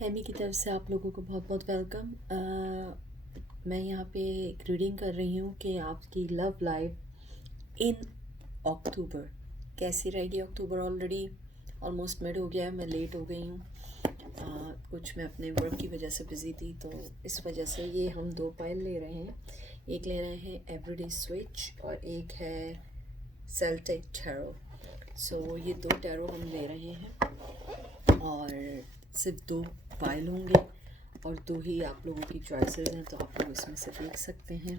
Amy की तरफ से आप लोगों को बहुत बहुत वेलकम। मैं यहाँ पे एक रीडिंग कर रही हूँ कि आपकी लव लाइफ इन अक्टूबर कैसी रहेगी। अक्टूबर ऑलरेडी ऑलमोस्ट मिड हो गया है, मैं लेट हो गई हूँ। कुछ मैं अपने वर्क की वजह से बिज़ी थी, तो इस वजह से ये हम दो पाइल ले रहे हैं। एक ले रहे हैं एवरीडे स्विच और एक है सेल्टिक टैरो। सो ये दो टैरो हम ले रहे हैं और सिर्फ दो फाइल होंगे और दो ही आप लोगों की चॉइसेस हैं, तो आप लोग इसमें से देख सकते हैं।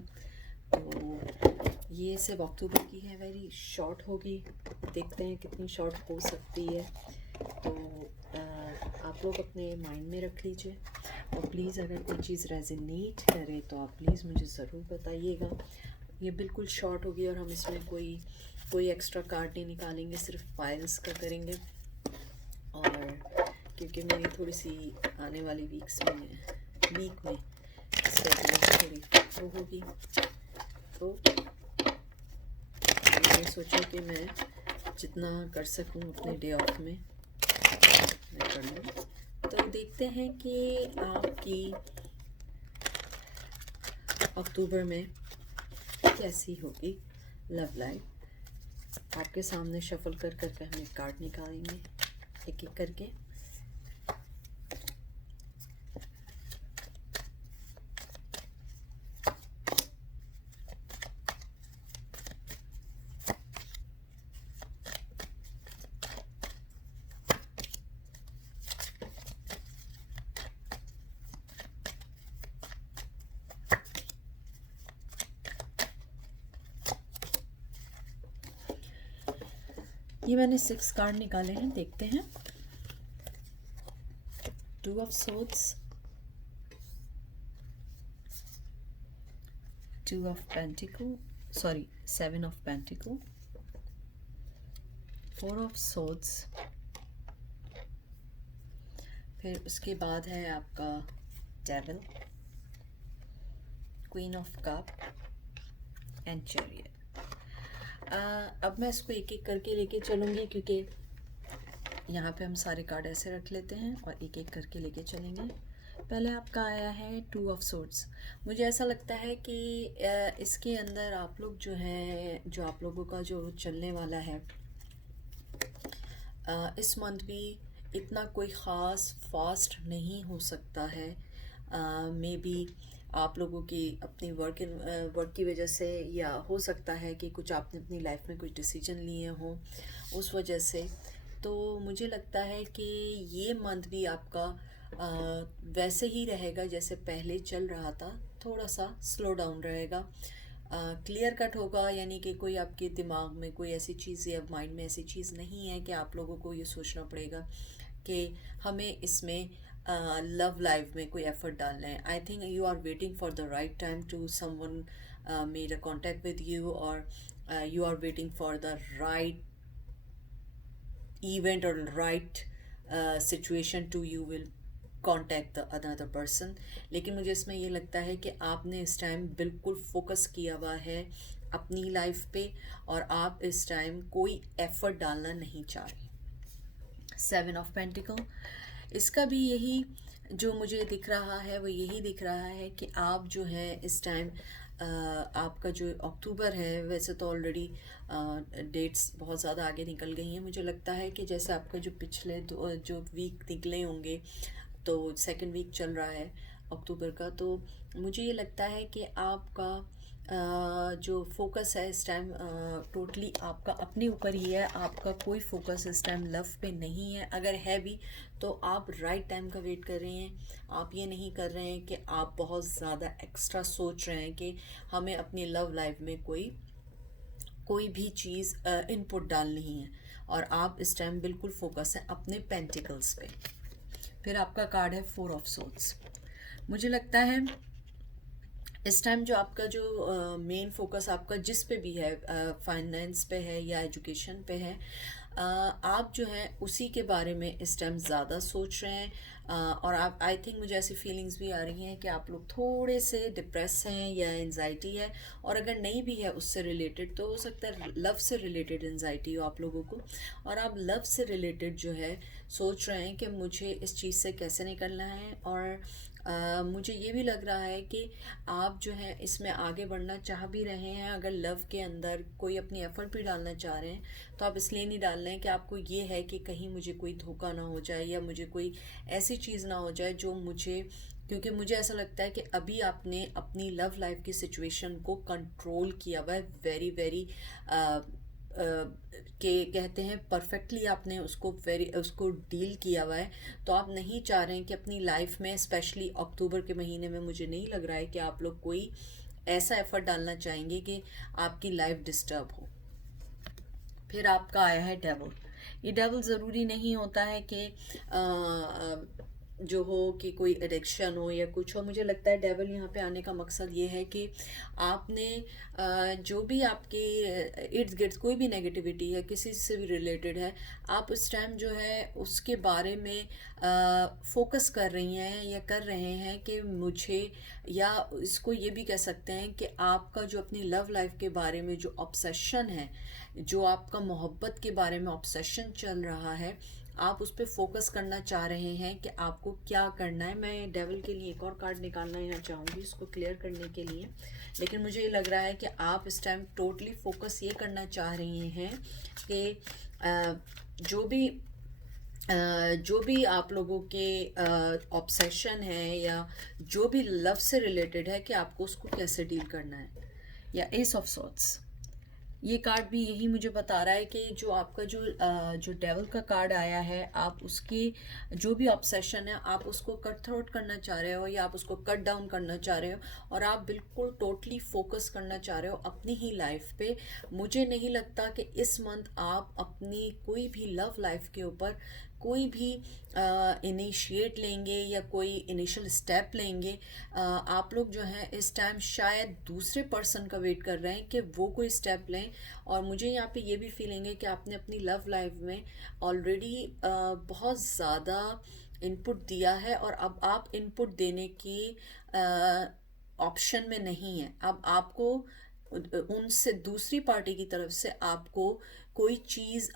तो ये सिर्फ अक्टूबर की है, वेरी शॉर्ट होगी, देखते हैं कितनी शॉर्ट हो सकती है। तो आप लोग अपने माइंड में रख लीजिए और प्लीज़ अगर कोई चीज़ रेजोनेट करे तो आप प्लीज़ मुझे ज़रूर बताइएगा। ये बिल्कुल शॉर्ट होगी और हम इसमें कोई एक्स्ट्रा कार्ड नहीं निकालेंगे, सिर्फ फाइल्स का करेंगे। और क्योंकि मेरी थोड़ी सी आने वाली वीक में स्केड्यूल थोड़ी वो होगी, तो मैंने सोचा कि मैं जितना कर सकूं अपने डे ऑफ में मैं कर लूँ। तो देखते हैं कि आपकी अक्टूबर में कैसी होगी लव लाइफ। आपके सामने शफल कर करके हम एक कार्ड निकालेंगे एक एक करके। ये मैंने 6 कार्ड निकाले हैं, देखते हैं। 2 of swords, 2 of pentacle, sorry 7 of pentacle, 4 of swords, फिर उसके बाद है आपका devil, queen of cup and chariot. अब मैं इसको एक एक करके लेके चलूँगी, क्योंकि यहाँ पे हम सारे कार्ड ऐसे रख लेते हैं और एक एक करके लेके चलेंगे। पहले आपका आया है 2 ऑफ सोर्ड्स। मुझे ऐसा लगता है कि इसके अंदर आप लोग जो हैं, जो आप लोगों का जो चलने वाला है इस मंथ भी इतना कोई ख़ास फास्ट नहीं हो सकता है। मे बी आप लोगों की अपनी वर्क की वजह से, या हो सकता है कि कुछ आपने अपनी लाइफ में कुछ डिसीजन लिए हों उस वजह से। तो मुझे लगता है कि ये मंथ भी आपका वैसे ही रहेगा जैसे पहले चल रहा था, थोड़ा सा स्लो डाउन रहेगा। क्लियर कट होगा, यानी कि कोई आपके दिमाग में कोई ऐसी चीज़ या माइंड में ऐसी चीज़ नहीं है कि आप लोगों को ये सोचना पड़ेगा कि हमें इसमें लव लाइफ में कोई एफर्ट डालना है। I think you are waiting for the right time to someone made a contact with you, और you are waiting for the right event or right situation to you will contact the another person। लेकिन मुझे इसमें ये लगता है कि आपने इस टाइम बिल्कुल फोकस किया हुआ है अपनी लाइफ पे और आप इस टाइम कोई एफर्ट डालना नहीं चाह रहे। 7 ऑफ पेंटिकल, इसका भी यही जो मुझे दिख रहा है वो यही दिख रहा है कि आप जो है इस टाइम आपका जो अक्टूबर है, वैसे तो ऑलरेडी डेट्स बहुत ज़्यादा आगे निकल गई हैं। मुझे लगता है कि जैसे आपका जो पिछले जो वीक निकले होंगे, तो सेकंड वीक चल रहा है अक्टूबर का, तो मुझे ये लगता है कि आपका जो फोकस है इस टाइम टोटली आपका अपने ऊपर ही है। आपका कोई फोकस इस टाइम लव पे नहीं है, अगर है भी तो आप राइट टाइम का वेट कर रहे हैं। आप ये नहीं कर रहे हैं कि आप बहुत ज़्यादा एक्स्ट्रा सोच रहे हैं कि हमें अपनी लव लाइफ में कोई भी चीज़ इनपुट डालनी है, और आप इस टाइम बिल्कुल फोकस है अपने पेंटिकल्स पे। फिर आपका कार्ड है 4 ऑफ सोर्ड्स। मुझे लगता है इस टाइम जो आपका जो मेन फोकस आपका जिस पे भी है, फाइनेंस पे है या एजुकेशन पे है, आप जो है उसी के बारे में इस टाइम ज़्यादा सोच रहे हैं। और आप, आई थिंक मुझे ऐसी फीलिंग्स भी आ रही हैं कि आप लोग थोड़े से डिप्रेस हैं या एनजाइटी है, और अगर नहीं भी है उससे रिलेटेड तो हो सकता है लव से रिलेटेड एनजाइटी हो आप लोगों को, और आप लव से रिलेटेड जो है सोच रहे हैं कि मुझे इस चीज़ से कैसे निकलना है। और मुझे ये भी लग रहा है कि आप जो है इसमें आगे बढ़ना चाह भी रहे हैं। अगर लव के अंदर कोई अपनी एफर्ट भी डालना चाह रहे हैं तो आप इसलिए नहीं डाल रहे हैं कि आपको ये है कि कहीं मुझे कोई धोखा ना हो जाए या मुझे कोई ऐसी चीज़ ना हो जाए जो मुझे, क्योंकि मुझे ऐसा लगता है कि अभी आपने अपनी लव लाइफ की सिचुएशन को कंट्रोल किया हुआ है वेरी वेरी के कहते हैं परफेक्टली आपने उसको डील किया हुआ है। तो आप नहीं चाह रहे हैं कि अपनी लाइफ में स्पेशली अक्टूबर के महीने में मुझे नहीं लग रहा है कि आप लोग कोई ऐसा एफर्ट डालना चाहेंगे कि आपकी लाइफ डिस्टर्ब हो। फिर आपका आया है डेविल। ये डेविल ज़रूरी नहीं होता है कि जो हो कि कोई एडिक्शन हो या कुछ हो। मुझे लगता है डेविल यहाँ पे आने का मकसद ये है कि आपने जो भी आपके इर्द गिर्द कोई भी नेगेटिविटी है किसी से भी रिलेटेड है, आप उस टाइम जो है उसके बारे में फोकस कर रही हैं या कर रहे हैं कि मुझे, या इसको ये भी कह सकते हैं कि आपका जो अपनी लव लाइफ के बारे में जो ऑब्सेशन है, जो आपका मोहब्बत के बारे में ऑब्सेशन चल रहा है, आप उस पर फोकस करना चाह रहे हैं कि आपको क्या करना है। मैं डेविल के लिए एक और कार्ड निकालना यहाँ चाहूँगी इसको क्लियर करने के लिए, लेकिन मुझे ये लग रहा है कि आप इस टाइम टोटली फोकस ये करना चाह रहे हैं कि जो भी आप लोगों के ऑब्सेशन है या जो भी लव से रिलेटेड है कि आपको उसको कैसे डील करना है। या एस ऑफ सॉर्ट्स, ये कार्ड भी यही मुझे बता रहा है कि जो आपका जो डेविल का कार्ड आया है, आप उसकी जो भी ऑब्सेशन है आप उसको कट थ्रोट करना चाह रहे हो या आप उसको कट डाउन करना चाह रहे हो और आप बिल्कुल टोटली फोकस करना चाह रहे हो अपनी ही लाइफ पे। मुझे नहीं लगता कि इस मंथ आप अपनी कोई भी लव लाइफ के ऊपर कोई भी इनिशिएट लेंगे या कोई इनिशियल स्टेप लेंगे। आप लोग जो हैं इस टाइम शायद दूसरे पर्सन का वेट कर रहे हैं कि वो कोई स्टेप लें। और मुझे यहाँ पे ये भी फीलिंग है कि आपने अपनी लव लाइफ में ऑलरेडी बहुत ज़्यादा इनपुट दिया है और अब आप इनपुट देने की ऑप्शन में नहीं है। अब आपको उनसे, दूसरी पार्टी की तरफ से आपको कोई चीज़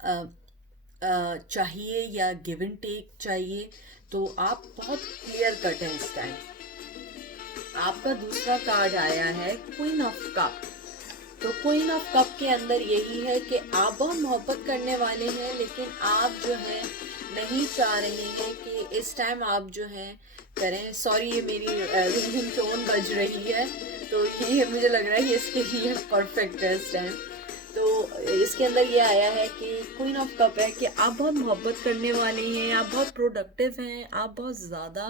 चाहिए या गिव एंड टेक चाहिए। तो आप बहुत क्लियर कट हैं इस टाइम। आपका दूसरा कार्ड आया है क्वीन ऑफ कप। तो क्वीन ऑफ कप के अंदर यही है कि आप बहुत मोहब्बत करने वाले हैं, लेकिन आप जो है नहीं चाह रहे हैं कि इस टाइम आप जो है करें। सॉरी, ये मेरी रिंगिंग टोन बज रही है, तो ये मुझे लग रहा है कि इसके लिए परफेक्ट है इस टाइम। तो इसके अंदर ये आया है कि क्वीन ऑफ कप है कि आप बहुत मोहब्बत करने वाले हैं, आप बहुत प्रोडक्टिव हैं, आप बहुत ज़्यादा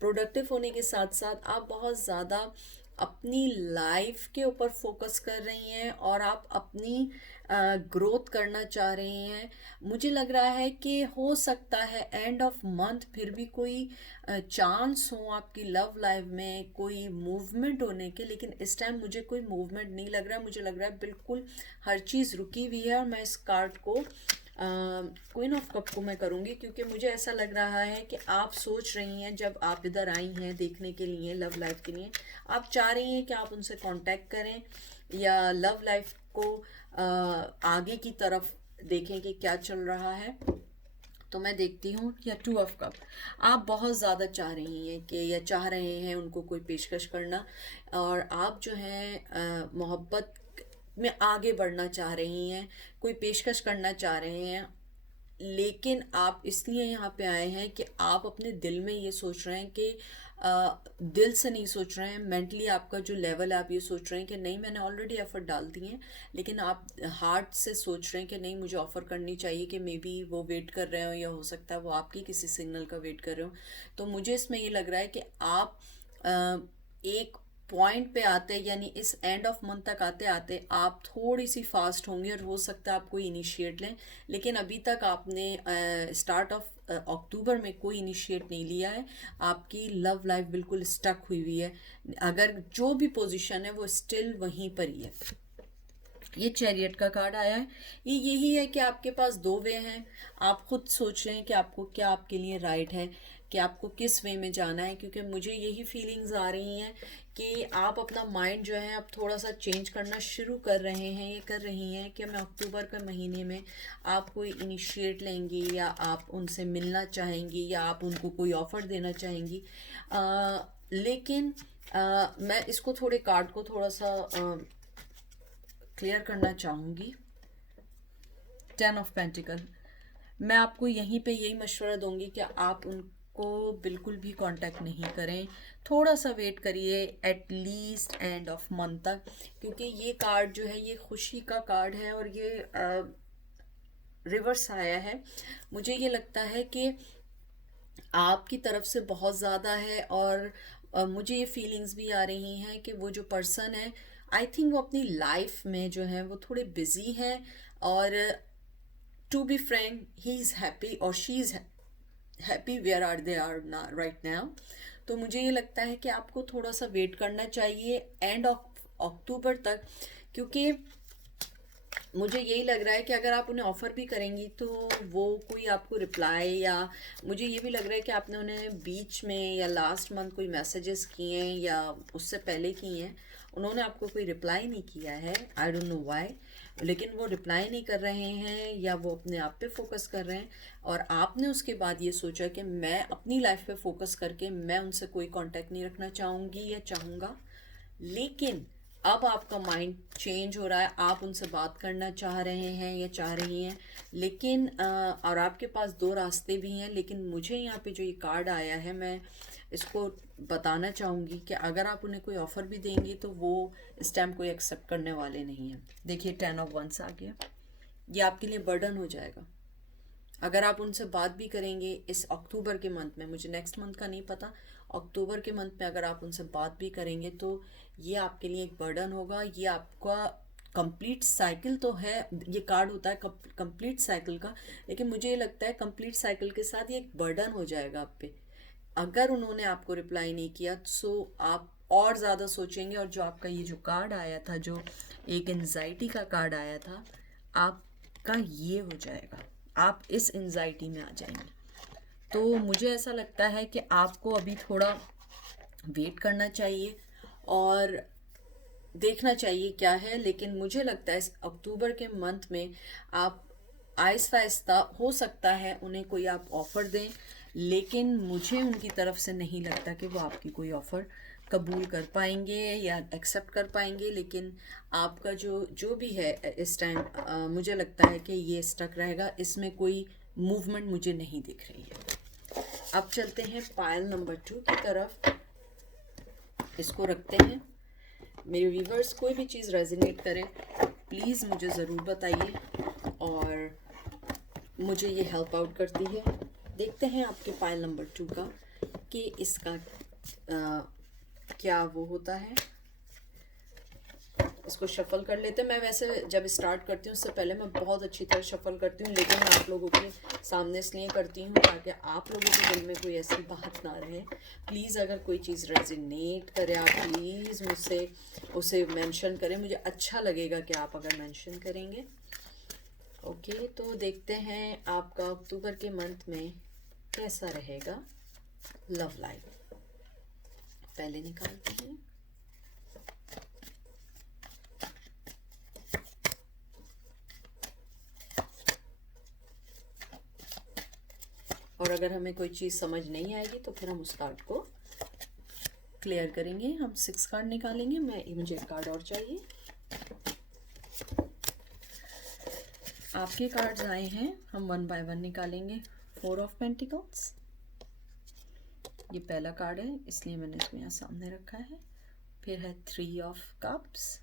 प्रोडक्टिव होने के साथ साथ आप बहुत ज़्यादा अपनी लाइफ के ऊपर फोकस कर रही हैं और आप अपनी ग्रोथ करना चाह रही हैं। मुझे लग रहा है कि हो सकता है एंड ऑफ मंथ फिर भी कोई चांस हो आपकी लव लाइफ में कोई मूवमेंट होने के, लेकिन इस टाइम मुझे कोई मूवमेंट नहीं लग रहा है। मुझे लग रहा है बिल्कुल हर चीज़ रुकी हुई है। और मैं इस कार्ड को क्वीन ऑफ कप को मैं करूँगी क्योंकि मुझे ऐसा लग रहा है कि आप सोच रही हैं, जब आप इधर आई हैं देखने के लिए लव लाइफ के लिए, आप चाह रही हैं कि आप उनसे कांटेक्ट करें या लव लाइफ को आगे की तरफ देखें कि क्या चल रहा है। तो मैं देखती हूँ या टू ऑफ कप, आप बहुत ज़्यादा चाह रही हैं कि या चाह रहे हैं उनको कोई पेशकश करना और आप जो है मोहब्बत में आगे बढ़ना चाह रही हैं, कोई पेशकश करना चाह रहे हैं। लेकिन आप इसलिए यहाँ पे आए हैं कि आप अपने दिल में ये सोच रहे हैं कि दिल से नहीं सोच रहे हैं, मेंटली आपका जो लेवल है आप ये सोच रहे हैं कि नहीं मैंने ऑलरेडी एफर्ट डाल दिए हैं, लेकिन आप हार्ट से सोच रहे हैं कि नहीं मुझे ऑफ़र करनी चाहिए, कि मे बी वो वेट कर रहे हो या हो सकता है वो आपकी किसी सिग्नल का वेट कर रहे हो। तो मुझे इसमें ये लग रहा है कि आप एक पॉइंट पे आते, यानी इस एंड ऑफ मंथ तक आते आते आप थोड़ी सी फास्ट होंगे और हो सकता है आप कोई इनिशिएट लें। लेकिन अभी तक आपने स्टार्ट ऑफ अक्टूबर में कोई इनिशिएट नहीं लिया है। आपकी लव लाइफ बिल्कुल स्टक हुई हुई है, अगर जो भी पोजीशन है वो स्टिल वहीं पर ही है। ये चैरियट का कार्ड आया है। ये यही है कि आपके पास दो वे हैं। आप खुद सोच रहे हैं कि आपको क्या आपके लिए राइट है, कि आपको किस वे में जाना है, क्योंकि मुझे यही फीलिंग्स आ रही हैं कि आप अपना माइंड जो है अब थोड़ा सा चेंज करना शुरू कर रहे हैं, ये कर रही हैं कि मैं अक्टूबर के महीने में आप कोई इनिशिएट लेंगी, या आप उनसे मिलना चाहेंगी, या आप उनको कोई ऑफ़र देना चाहेंगी। लेकिन मैं इसको थोड़े कार्ड को थोड़ा सा क्लियर करना चाहूँगी। 10 ऑफ पेंटिकल, मैं आपको यहीं पे यही मशवरा दूंगी कि आप उनको बिल्कुल भी कांटेक्ट नहीं करें, थोड़ा सा वेट करिए at least end of month तक, क्योंकि ये कार्ड जो है ये खुशी का कार्ड है और ये रिवर्स आया है। मुझे ये लगता है कि आपकी तरफ से बहुत ज़्यादा है, और मुझे ये फीलिंग्स भी आ रही हैं कि वो जो पर्सन है, आई थिंक वो अपनी लाइफ में जो है वो थोड़े बिजी हैं, और to be frank he is happy और she is happy where are they are right now. तो मुझे ये लगता है कि आपको थोड़ा सा वेट करना चाहिए एंड ऑफ अक्टूबर तक, क्योंकि मुझे यही लग रहा है कि अगर आप उन्हें ऑफ़र भी करेंगी तो वो कोई आपको रिप्लाई, या मुझे ये भी लग रहा है कि आपने उन्हें बीच में या लास्ट मंथ कोई मैसेजेस किए हैं या उससे पहले किए हैं, उन्होंने आपको कोई रिप्लाई नहीं किया है। आई डोंट नो व्हाई, लेकिन वो रिप्लाई नहीं कर रहे हैं या वो अपने आप पे फोकस कर रहे हैं, और आपने उसके बाद ये सोचा कि मैं अपनी लाइफ पे फोकस करके मैं उनसे कोई कांटेक्ट नहीं रखना चाहूँगी या चाहूँगा। लेकिन अब आपका माइंड चेंज हो रहा है, आप उनसे बात करना चाह रहे हैं या चाह रही हैं, लेकिन और आपके पास दो रास्ते भी हैं। लेकिन मुझे यहाँ पे जो ये कार्ड आया है, मैं इसको बताना चाहूँगी कि अगर आप उन्हें कोई ऑफ़र भी देंगी तो वो इस टाइम कोई एक्सेप्ट करने वाले नहीं हैं। देखिए 10 ऑफ वंस आ गया, ये आपके लिए बर्डन हो जाएगा। अगर आप उनसे बात भी करेंगे इस अक्टूबर के मंथ में, मुझे नेक्स्ट मंथ का नहीं पता, अक्टूबर के मंथ में अगर आप उनसे बात भी करेंगे तो ये आपके लिए एक बर्डन होगा। ये आपका कंप्लीट साइकिल तो है, ये कार्ड होता है कंप्लीट साइकिल का, लेकिन मुझे ये लगता है कंप्लीट साइकिल के साथ ये एक बर्डन हो जाएगा आप पे। अगर उन्होंने आपको रिप्लाई नहीं किया सो आप और ज़्यादा सोचेंगे, और जो आपका ये जो कार्ड आया था, जो एक एंजाइटी का कार्ड आया था, आपका ये हो जाएगा, आप इस एंजाइटी में आ जाएंगे। तो मुझे ऐसा लगता है कि आपको अभी थोड़ा वेट करना चाहिए और देखना चाहिए क्या है। लेकिन मुझे लगता है इस अक्टूबर के मंथ में आप आहिस्ता आहिस्ता, हो सकता है उन्हें कोई आप ऑफ़र दें, लेकिन मुझे उनकी तरफ से नहीं लगता कि वो आपकी कोई ऑफ़र कबूल कर पाएंगे या एक्सेप्ट कर पाएंगे। लेकिन आपका जो जो भी है इस टाइम, मुझे लगता है कि ये स्टक रहेगा, इसमें कोई मूवमेंट मुझे नहीं दिख रही है। अब चलते हैं पायल नंबर 2 की तरफ, इसको रखते हैं। मेरे व्यूवर्स, कोई भी चीज़ रेजोनेट करे प्लीज़ मुझे ज़रूर बताइए, और मुझे ये हेल्प आउट करती है। देखते हैं आपके पायल नंबर 2 का कि इसका क्या वो होता है। इसको शफल कर लेते हैं। मैं वैसे जब स्टार्ट करती हूँ उससे पहले मैं बहुत अच्छी तरह शफल करती हूँ, लेकिन मैं आप लोगों के सामने इसलिए करती हूँ ताकि आप लोगों के दिल में कोई ऐसी बात ना रहे। प्लीज़ अगर कोई चीज़ रेजोनेट करे आप प्लीज़ मुझसे उसे मेंशन करें, मुझे अच्छा लगेगा कि आप अगर मेंशन करेंगे। ओके, तो देखते हैं आपका अक्टूबर के मंथ में कैसा रहेगा लव लाइफ। पहले निकालते हैं। और अगर हमें कोई चीज़ समझ नहीं आएगी तो फिर हम उस कार्ड को क्लियर करेंगे। हम 6 कार्ड निकालेंगे। मुझे एक कार्ड और चाहिए। आपके कार्ड्स आए हैं, हम 1 बाय 1 निकालेंगे। 4 ऑफ पेंटिकल्स, ये पहला कार्ड है इसलिए मैंने इसको यहाँ सामने रखा है। फिर है 3 ऑफ कप्स,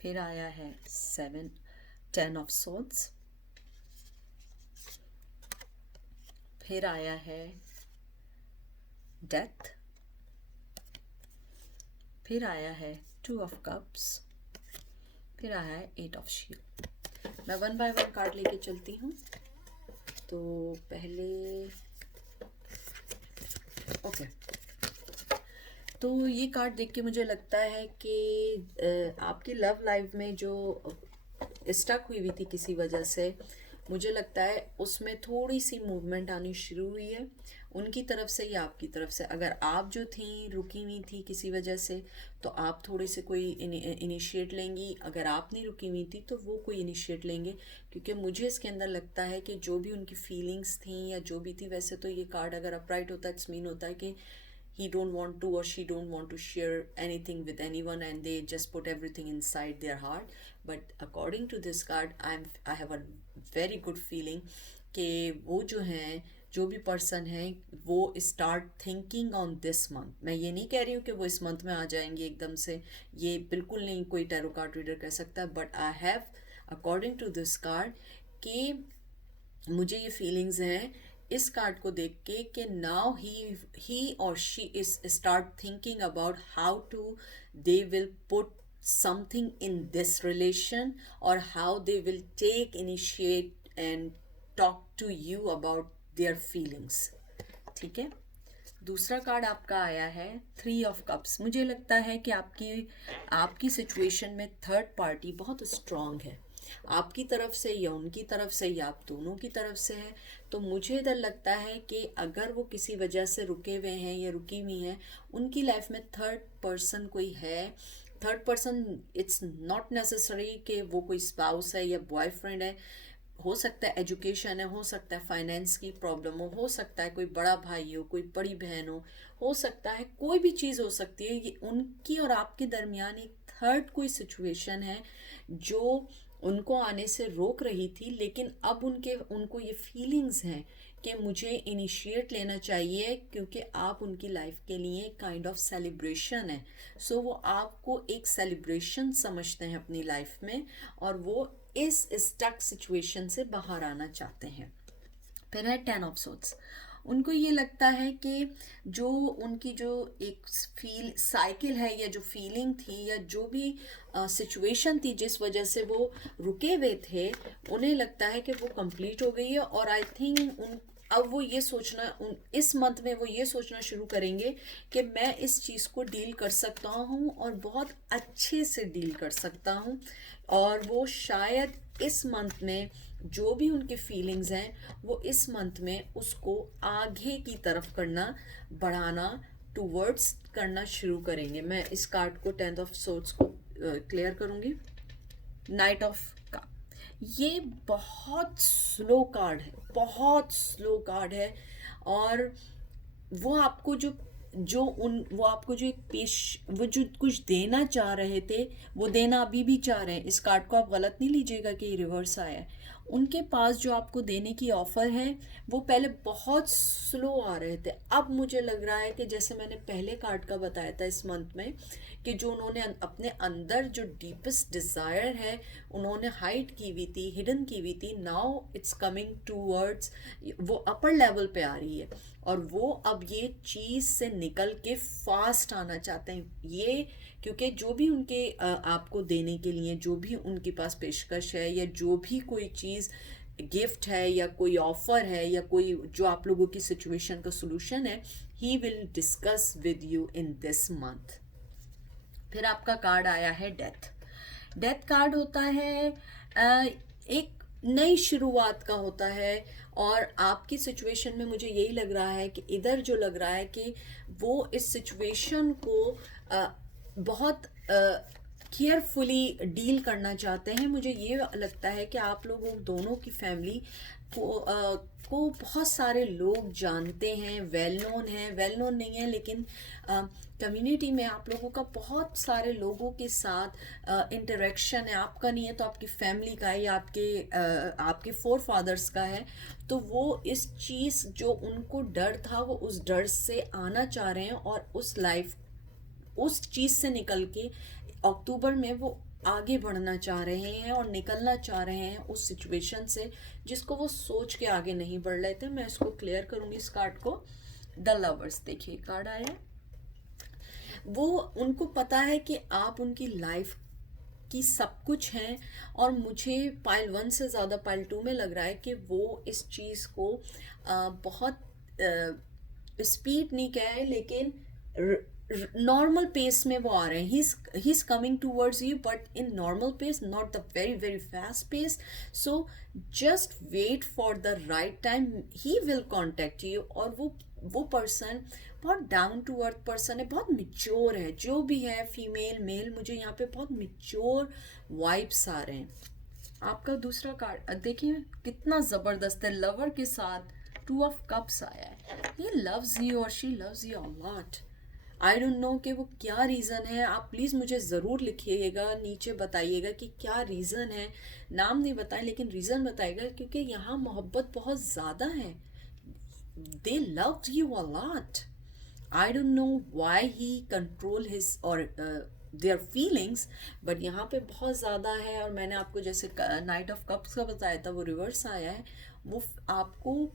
फिर आया है 10 ऑफ सोर्ड्स, फिर आया है डेथ, फिर आया है 2 ऑफ कप्स, फिर आया है 8 ऑफ शील्ड। मैं 1 बाय 1 कार्ड लेके चलती हूँ। तो पहले ओके, तो ये कार्ड देख के मुझे लगता है कि आपकी लव लाइफ में जो स्टक हुई थी किसी वजह से, मुझे लगता है उसमें थोड़ी सी मूवमेंट आनी शुरू हुई है, उनकी तरफ से या आपकी तरफ से। अगर आप जो थी रुकी हुई थी किसी वजह से, तो आप थोड़े से कोई इनिशिएट लेंगी। अगर आप नहीं रुकी हुई थी तो वो कोई इनिशिएट लेंगे, क्योंकि मुझे इसके अंदर लगता है कि जो भी उनकी फीलिंग्स थी या जो भी थी, वैसे तो ये कार्ड अगर अपराइट होता है इट्स मीन होता है कि he don't want to or she don't want to share anything with anyone and they just put everything inside their heart. But according to this card, I have a very good feeling कि वो जो हैं, जो भी person है, वो start thinking on this month. मैं ये नहीं कह रही हूँ कि वो इस मंथ में आ जाएंगे एकदम से, ये बिल्कुल नहीं कोई टैरो कार्ड रीडर कह सकता है, but I have according to this card कि मुझे ये फीलिंग्स हैं इस कार्ड को देख के कि नाउ ही और she is start thinking about how to they will put something in this relation, और how they will take initiate and talk to you about their feelings. ठीक है। दूसरा कार्ड आपका आया है 3 ऑफ कप्स। मुझे लगता है कि आपकी सिचुएशन में थर्ड पार्टी बहुत स्ट्रांग है, आपकी तरफ से या उनकी तरफ से या आप दोनों की तरफ से है। तो मुझे इधर लगता है कि अगर वो किसी वजह से रुके हुए हैं या रुकी हुई हैं, उनकी लाइफ में थर्ड पर्सन कोई है। Third person it's not necessary कि वो कोई स्पाउस है या बॉयफ्रेंड है, हो सकता है एजुकेशन है, हो सकता है फाइनेंस की प्रॉब्लम हो सकता है कोई बड़ा भाई कोई बड़ी बहन हो सकता है कोई भी चीज़ हो सकती है। ये उनकी और आपके दरमियान एक थर्ड कोई सिचुएशन है जो उनको आने से रोक रही थी, लेकिन अब उनको ये फीलिंग्स हैं कि मुझे इनिशिएट लेना चाहिए, क्योंकि आप उनकी लाइफ के लिए काइंड ऑफ सेलिब्रेशन है। सो वो आपको एक सेलिब्रेशन समझते हैं अपनी लाइफ में, और वो इस स्टक सिचुएशन से बाहर आना चाहते हैं। फिर है 10 ऑफ सोर्ड्स। उनको ये लगता है कि जो उनकी जो एक साइकिल है या जो फीलिंग थी या जो भी सिचुएशन थी जिस वजह से वो रुके हुए थे, उन्हें लगता है कि वो कंप्लीट हो गई है। और आई थिंक अब वो ये सोचना इस मंथ में वो ये सोचना शुरू करेंगे कि मैं इस चीज़ को डील कर सकता हूँ और बहुत अच्छे से डील कर सकता हूँ। और वो शायद इस मंथ में जो भी उनके फीलिंग्स हैं वो इस मंथ में उसको आगे की तरफ बढ़ाना टूवर्ड्स करना शुरू करेंगे। मैं इस कार्ड को 10 ऑफ सोर्ड्स को क्लियर करूँगी। नाइट ऑफ कप, ये बहुत स्लो कार्ड है, बहुत स्लो कार्ड है। और वो आपको वो आपको जो वो जो कुछ देना चाह रहे थे वो देना अभी भी चाह रहे हैं। इस कार्ड को आप गलत नहीं लीजिएगा कि रिवर्स आया है। उनके पास जो आपको देने की ऑफ़र है वो पहले बहुत स्लो आ रहे थे, अब मुझे लग रहा है कि जैसे मैंने पहले कार्ड का बताया था इस मंथ में कि जो उन्होंने अपने अंदर जो डीपेस्ट डिज़ायर है उन्होंने हाइड की हुई थी, हिडन की हुई थी, नाउ इट्स कमिंग टूवर्ड्स, वो अपर लेवल पे आ रही है। और वो अब ये चीज़ से निकल के फास्ट आना चाहते हैं। ये क्योंकि जो भी उनके आपको देने के लिए जो भी उनके पास पेशकश है या जो भी कोई चीज़ गिफ्ट है या कोई ऑफर है या कोई जो आप लोगों की सिचुएशन का सोल्यूशन है, he will discuss with you in this month. फिर आपका कार्ड आया है डेथ। डेथ कार्ड होता है एक नई शुरुआत का होता है। और आपकी सिचुएशन में मुझे यही लग रहा है कि इधर जो लग रहा है कि वो इस सिचुएशन को बहुत केयरफुली डील करना चाहते हैं। मुझे ये लगता है कि आप लोगों दोनों की फैमिली को बहुत सारे लोग जानते हैं, वेल नोन नहीं है, लेकिन कम्युनिटी में आप लोगों का बहुत सारे लोगों के साथ इंटरेक्शन है। आपका नहीं है तो आपकी फैमिली का है या आपके फोर फादर्स का है। तो वो इस चीज़ जो उनको डर था वो उस डर से आना चाह रहे हैं और उस चीज़ से निकल के अक्टूबर में वो आगे बढ़ना चाह रहे हैं और निकलना चाह रहे हैं उस सिचुएशन से जिसको वो सोच के आगे नहीं बढ़ रहे थे। मैं इसको क्लियर करूँगी इस कार्ड को। द लवर्स, देखिए कार्ड आया, वो उनको पता है कि आप उनकी लाइफ की सब कुछ हैं। और मुझे पाइल 1 से ज़्यादा पाइल 2 में लग रहा है कि वो इस चीज़ को बहुत स्पीड नहीं कहे लेकिन नॉर्मल पेस में वो आ रहे हैं, he is coming towards you but in normal pace, not the very very fast pace. So just wait for the right time, he will contact you. और वो पर्सन बहुत डाउन टू अर्थ पर्सन है, बहुत mature है, जो भी है female male, मुझे यहाँ पे बहुत मिच्योर वाइब्स आ रहे हैं. आपका दूसरा कार्ड देखिए कितना ज़बरदस्त है, लवर के साथ टू ऑफ कप्स आया है. ये लव्स यू और she loves you a lot. I don't know कि वो क्या रीज़न है. आप प्लीज़ मुझे ज़रूर लिखिएगा, नीचे बताइएगा कि क्या रीज़न है. नाम नहीं बताएं लेकिन रीज़न बताइएगा, क्योंकि यहाँ मोहब्बत बहुत ज़्यादा है. दे love you a lot. I don't know why he control his or their feelings, but यहाँ पे बहुत ज़्यादा है. और मैंने आपको जैसे नाइट ऑफ कप्स का बताया था, वो रिवर्स आया है. वो आपको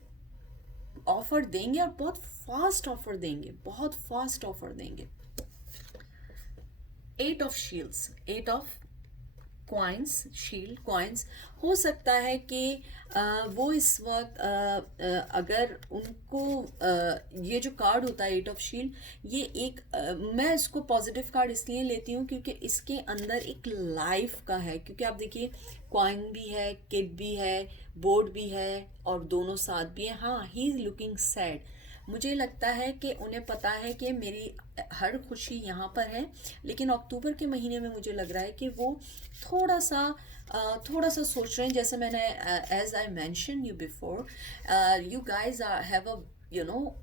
ऑफर देंगे और बहुत फास्ट ऑफर देंगे, बहुत फास्ट ऑफर देंगे. 8 of shields, 8 of coins, shield coins. हो सकता है कि वो इस वक्त अगर उनको ये जो कार्ड होता है 8 ऑफ शील्ड, ये एक मैं इसको पॉजिटिव कार्ड इसलिए लेती हूँ क्योंकि इसके अंदर एक लाइफ का है. क्योंकि आप देखिए कॉइन भी है, किड भी है, बोर्ड भी है और दोनों साथ भी है. हाँ, ही इज़ लुकिंग सैड. मुझे लगता है कि उन्हें पता है कि मेरी हर खुशी यहाँ पर है, लेकिन अक्टूबर के महीने में मुझे लग रहा है कि वो थोड़ा सा सोच रहे हैं. जैसे मैंने as I mention you before, you guys have a you know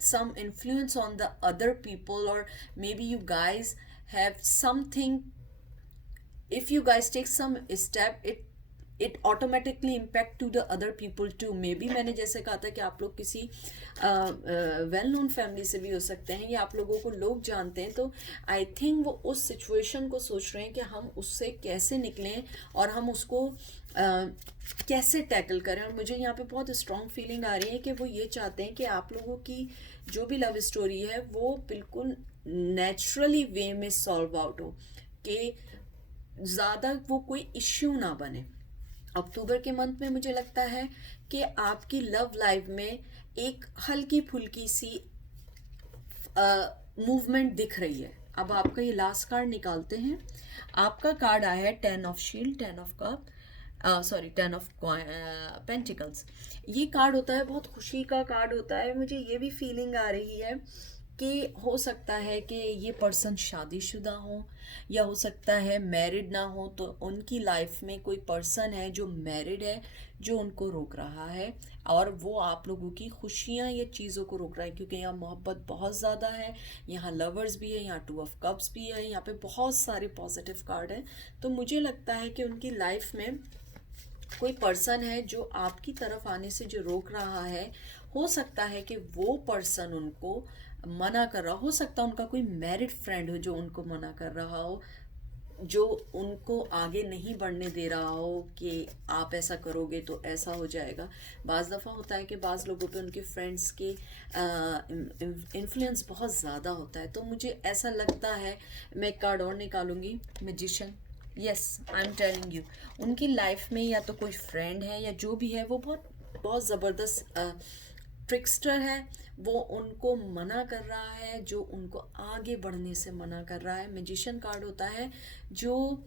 some influence on the other people, or maybe you guys have something. If you guys take some step, it automatically impact to the other people too. Maybe मैंने जैसे कहा था कि आप लोग किसी well known family से भी हो सकते हैं, या आप लोगों को लोग जानते हैं. तो आई थिंक वो उस सिचुएशन को सोच रहे हैं कि हम उससे कैसे निकलें और हम उसको कैसे टैकल करें. और मुझे यहाँ पे बहुत स्ट्रॉन्ग फीलिंग आ रही है कि वो ये चाहते हैं कि आप लोगों की जो भी लव स्टोरी है वो बिल्कुल नेचुरली वे में सॉल्व आउट हो, कि ज़्यादा वो कोई इश्यू ना बने. अक्टूबर के मंथ में मुझे लगता है कि आपकी लव लाइफ में एक हल्की फुल्की सी मूवमेंट दिख रही है. अब आपका ये लास्ट कार्ड निकालते हैं. आपका कार्ड आया है 10 of shield, 10 of cup, sorry 10 of pentacles. ये कार्ड होता है बहुत खुशी का कार्ड होता है. मुझे ये भी फीलिंग आ रही है कि हो सकता है कि ये पर्सन शादीशुदा हो, या हो सकता है मैरिड ना हो. तो उनकी लाइफ में कोई पर्सन है जो मैरिड है, जो उनको रोक रहा है, और वो आप लोगों की खुशियाँ या चीज़ों को रोक रहा है. क्योंकि यहाँ मोहब्बत बहुत ज़्यादा है, यहाँ लवर्स भी है, यहाँ 2 ऑफ कप्स भी है, यहाँ पे बहुत सारे पॉजिटिव कार्ड हैं. तो मुझे लगता है कि उनकी लाइफ में कोई पर्सन है जो आपकी तरफ आने से जो रोक रहा है. हो सकता है कि वो पर्सन उनको मना कर रहा हो सकता है उनका कोई मैरिड फ्रेंड हो जो उनको मना कर रहा हो, जो उनको आगे नहीं बढ़ने दे रहा हो कि आप ऐसा करोगे तो ऐसा हो जाएगा. बाज़ दफ़ा होता है कि बाज़ लोगों पे उनके फ्रेंड्स के इन्फ्लुएंस बहुत ज़्यादा होता है. तो मुझे ऐसा लगता है, मैं एक कार्ड और निकालूंगी, magician. Yes, I am telling you, उनकी लाइफ में या तो कोई फ्रेंड है या जो भी है वो बहुत बहुत ज़बरदस्त ट्रिक्स्टर है. वो उनको मना कर रहा है, जो उनको आगे बढ़ने से मना कर रहा है. मैजिशियन कार्ड होता है जो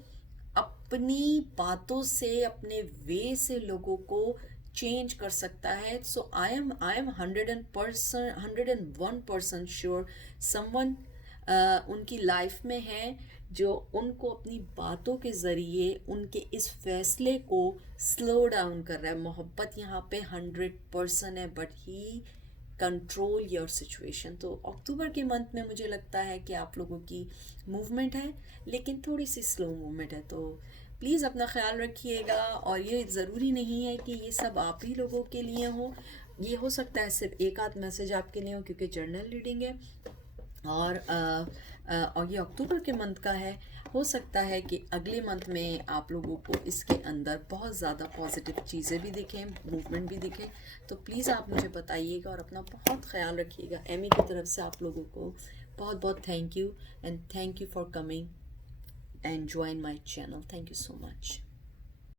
अपनी बातों से, अपने वे से लोगों को चेंज कर सकता है. सो आई एम 101% श्योर समवन उनकी लाइफ में है जो उनको अपनी बातों के ज़रिए उनके इस फैसले को स्लो डाउन कर रहा है. मोहब्बत यहाँ पे 100% है, but he control your situation. तो अक्टूबर के मंथ में मुझे लगता है कि आप लोगों की मूवमेंट है, लेकिन थोड़ी सी स्लो मूवमेंट है. तो प्लीज़ अपना ख्याल रखिएगा. और ये ज़रूरी नहीं है कि ये सब आप ही लोगों के लिए हो, ये हो सकता है सिर्फ एक आध मैसेज आपके लिए हो, क्योंकि जर्नल रीडिंग है. और ये अक्टूबर के मंथ का है. हो सकता है कि अगले मंथ में आप लोगों को इसके अंदर बहुत ज़्यादा पॉजिटिव चीज़ें भी दिखें, मूवमेंट भी दिखे. तो प्लीज़ आप मुझे बताइएगा और अपना बहुत ख्याल रखिएगा. एमी की तरफ से आप लोगों को बहुत बहुत thank you, and thank you for coming and join my channel. Thank you so much.